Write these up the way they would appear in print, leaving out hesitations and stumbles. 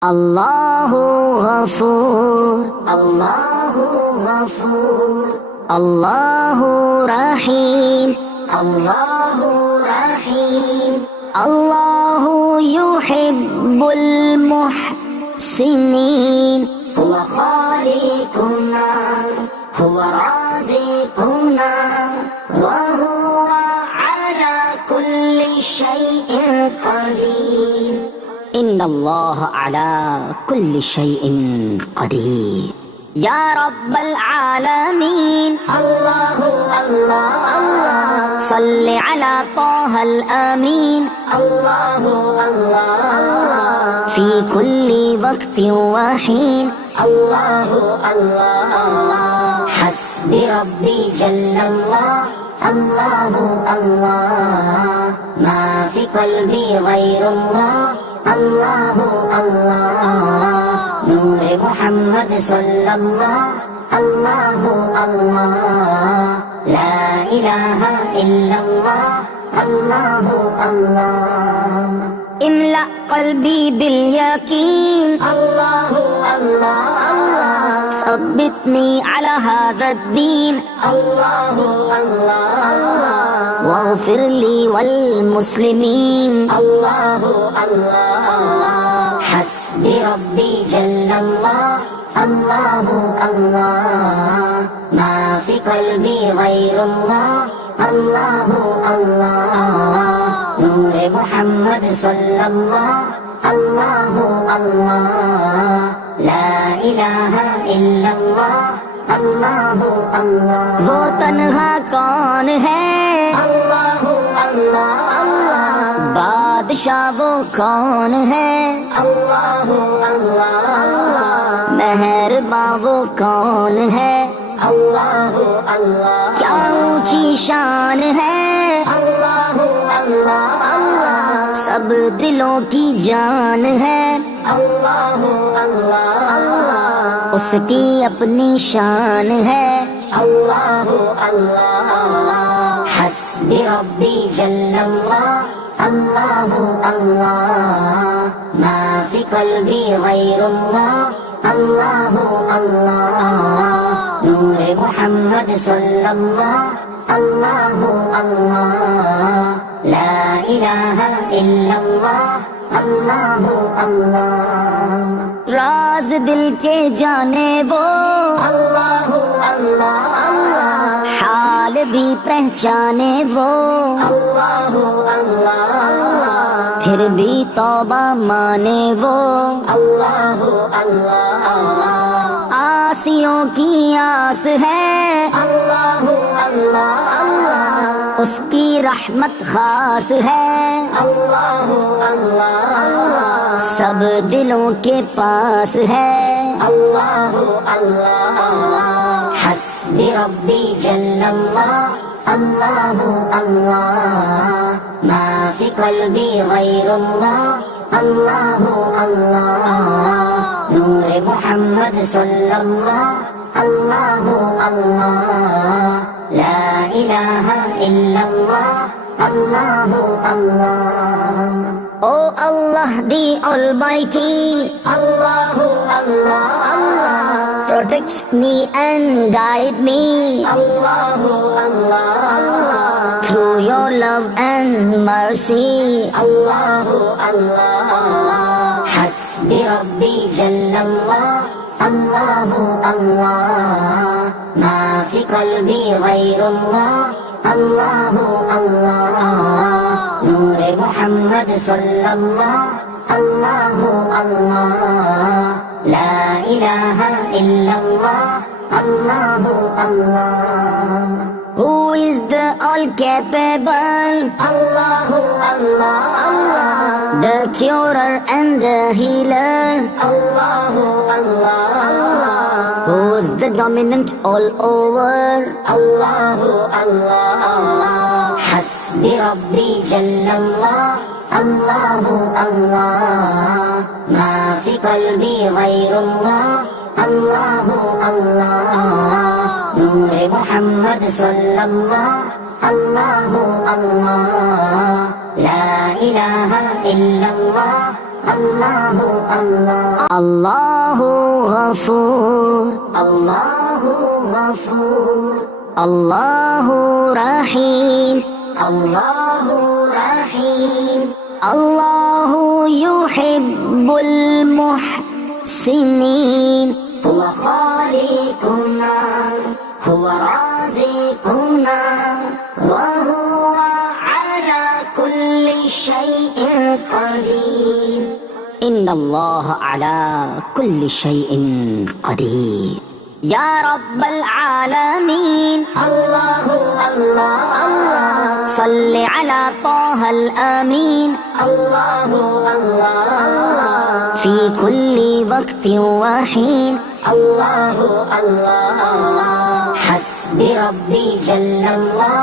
Allahu Ghafoor, Allahu Ghafoor, Allahu Rahim, Allahu Rahim, Allahu yuhibbul muhsinin. Huwa khaliquna, huwa raziquna, wa huwa ala kulli shay'in qadir. إن الله على كل شيء قدير. يا رب العالمين الله الله الله صل على طه الأمين الله الله الله في كل وقت وحين الله الله الله حسبي ربي جل الله الله الله ما في قلبي غير الله الله الله نور محمد صلى الله الله الله لا إله إلا الله الله الله املأ قلبي باليقين الله الله الله ثبتني على هذا الدين الله الله الله واغفر لي والمسلمين الله الله الله حسبي ربي جل الله الله الله ما في قلبي غير الله الله الله نور محمد صلى الله الله الله لا إله إلا الله الله الله वो तन्हा कौन है अल्लाह अल्लाह अल्लाह बादशाह वो कौन है अल्लाह अल्लाह अल्लाह मेहरबान वो कौन है अल्लाह अल्लाह क्या ऊंची शान है अल्लाह अल्लाह अल्लाह सब दिलों की जान है अल्लाह अल्लाह अल्लाह उसकी अपनी शान है अल्लाह अल्लाह अल्लाह हस्बी रब्बी जल्लल्लाह अल्लाह अल्लाह मा फी क़ल्बी गैरुल्लाह अल्लाह अल्लाह नूर मुहम्मद सल्लल्लाह अल्लाह अल्लाह ला इलाहा इल्लल्लाह अल्लाह अल्लाह राज दिल के जाने वो अल्लाह अल्लाह अल्लाह हाल भी पहचाने वो अल्लाह अल्लाह अल्लाह फिर भी तौबा माने वो अल्लाह अल्लाह अल्लाह आसियों की आस है अल्लाह अल्लाह अल्लाह उसकी रहमत खास है अल्लाह अल्लाह अल्लाह सब दिलों के पास है अल्लाह अल्लाह अल्लाह हस्बी रब्बी जल्लल्लाह अल्लाह अल्लाह मा फी क़ल्बी गैरुल्लाह अल्लाह अल्लाह नूर मुहम्मद सल्लल्लाह अल्लाह अल्लाह ला इलाहा इल्लल्लाह अल्लाह अल्लाह Oh Allah the Almighty, Allah Allah Allah, protect me and guide me, Allah Allah Allah, through your love and mercy, Allah Allah Allah, Hasbi Rabbi Jallallah, Allah Allah, ma fi qalbi ghayrullah, Allah Allah. نور محمد صلى الله الله الله لا إله إلا الله الله الله Who is the all-capable Allah Allah Allah the curer and the healer Allah Allah Allah who's the dominant all over Allah Allah Allah حسبي ربي جل الله الله الله ما في قلبي غير الله الله الله نور محمد صلى الله الله الله لا إله إلا الله अल्लाहु अल्लाह। अल्लाहु गफूर, अल्लाहु गफूर, अल्लाहु रहीम, अल्लाहु रहीम, अल्लाहु युहिब्बुल मुहसिनीन। हुवा खालिकुना, हुवा राज़िकुना, व हुवा अला कुल्लि शैइन क़दीर। इन्नल्लाह अला कुल्लि शैइन क़दीर। या रब्बल आलमीन, अल्लाहु अल्लाह अल्लाह, सल्लि अला ताहल अमीन, अल्लाहु अल्लाह अल्लाह, फी कुल्ली वक्तिन व हीन, अल्लाहु अल्लाह अल्लाह, हस्बी रब्बी जल्लल्लाह,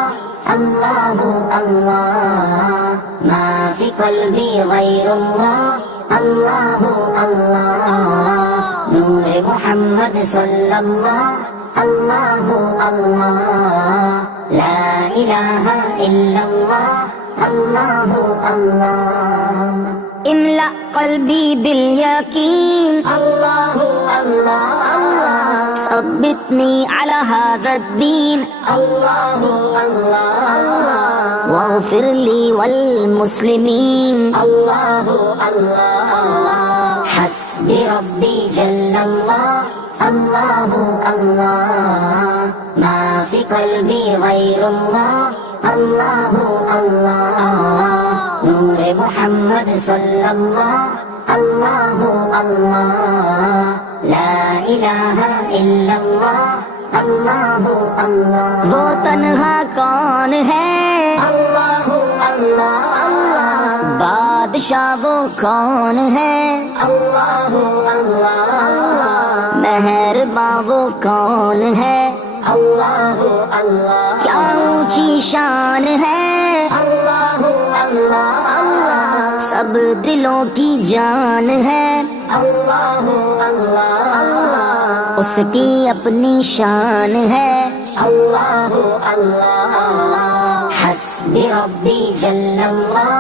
अल्लाहु अल्लाह, मा फी क़ल्बी गैरुल्लाह, अल्लाहु अल्लाह, नूर मुहम्मद सल्लल्लाह, अल्लाहु अल्लाह, ला इलाहा इल्लल्लाह, अल्लाहु अल्लाह। इमला क़ल्बी बिल यकीन, अल्लाहु अल्लाह अल्लाह, सब्बितनी अला हाज़ा दीन, अल्लाहु अल्लाह अल्लाह, वग़फ़िर ली वल मुस्लिमीन, अल्लाहु अल्लाह अल्लाह, हस्बी रब्बी जल्लल्लाह, अल्लाहु अल्लाह, मा फी क़ल्बी गैरुल्लाह, अल्लाहु अल्लाह, नूर मुहम्मद सल्लल्लाह, अल्लाहु अल्लाह, ला इलाहा इल्लल्लाह, अल्लाहु अल्लाह। वो तन्हा कौन है, अल्लाहु अल्लाह अल्लाह, बादशाह वो कौन है, अल्लाहु अल्लाह अल्लाह, मेहरबान वो कौन है, अल्लाहु अल्लाह, क्या ऊंची शान है, अल्लाहु अल्लाह अल्लाह, सब दिलों की जान है, अल्लाहु अल्लाह अल्लाह, उसकी अपनी शान है, अल्लाहु अल्लाह अल्लाह, हस्बी रब्बी जल्लल्लाह,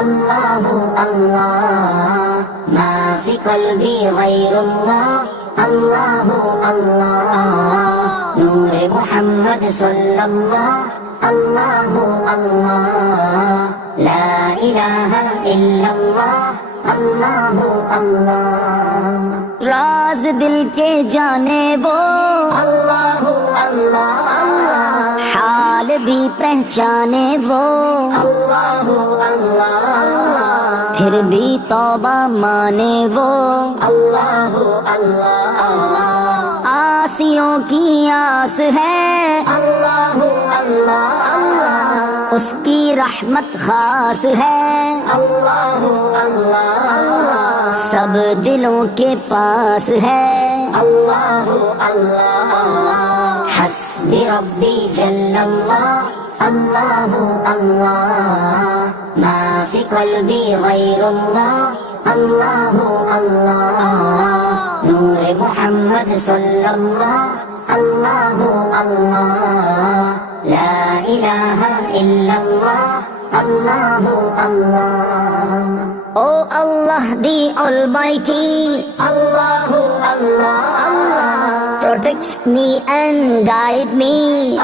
अल्लाहु अल्लाह, मा फी क़ल्बी गैरुल्लाह, अल्लाहु अल्लाह, नूर मुहम्मद सल्लल्लाह, अल्लाहु अल्लाह, ला इलाहा इल्लल्लाह, अल्लाहु अल्लाह। राज दिल के जाने वो, अल्लाहु अल्लाह अल्लाह, हाल भी पहचाने वो, अल्लाहु अल्लाह अल्लाह, फिर भी तौबा माने वो, अल्लाहु अल्लाह अल्लाह, आसियों की आस है, अल्लाहु अल्लाह अल्लाह, उसकी रहमत खास है, अल्लाहु अल्लाह अल्लाह, सब दिलों के पास है, अल्लाहु अल्लाह अल्लाह, हस्बी रब्बी जल्लल्लाह, अल्लाहु अल्लाह, मा फी क़ल्बी गैरुल्लाह, अल्लाहु अल्लाह, नूर मुहम्मद सल्लल्लाह, अल्लाहु अल्लाह, ला इलाहा इल्लल्लाह, अल्लाहु अल्लाह। O Allah the Almighty, Allahu Allah Allah, protect me and guide me,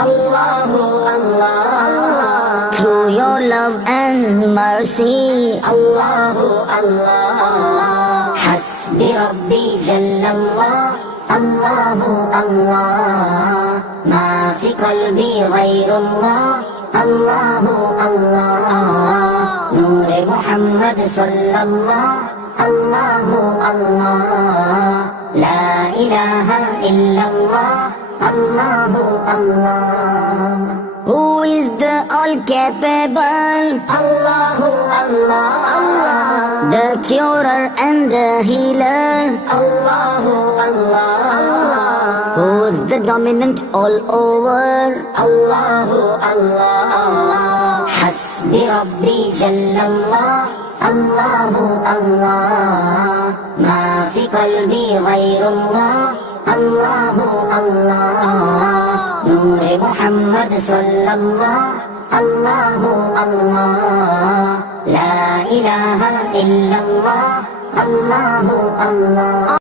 Allahu Allah Allah, through your love and mercy, Allahu Allah Allah, hasbi rabbi jallallah, Allahu Allah, ma fi qalbi ghayrullah, Allahu Allah, नूर मुहम्मद सल्लल्लाह, अल्लाहु अल्लाह, ला इलाहा इल्लल्लाह, अल्लाहु अल्लाह। Who is the all-capable? Allahu Allah Allah, the curer and the healer, Allahu Allah Allah, who's the dominant all over, Allahu Allah Allah, hasbi rabbi jallallah, Allahu Allah, ma fi qalbi ghayrullah, Allahu Allah, नूर मुहम्मद सल्लल्लाह, अल्लाहु अल्लाह, ला इलाहा इल्लल्लाह, الله الله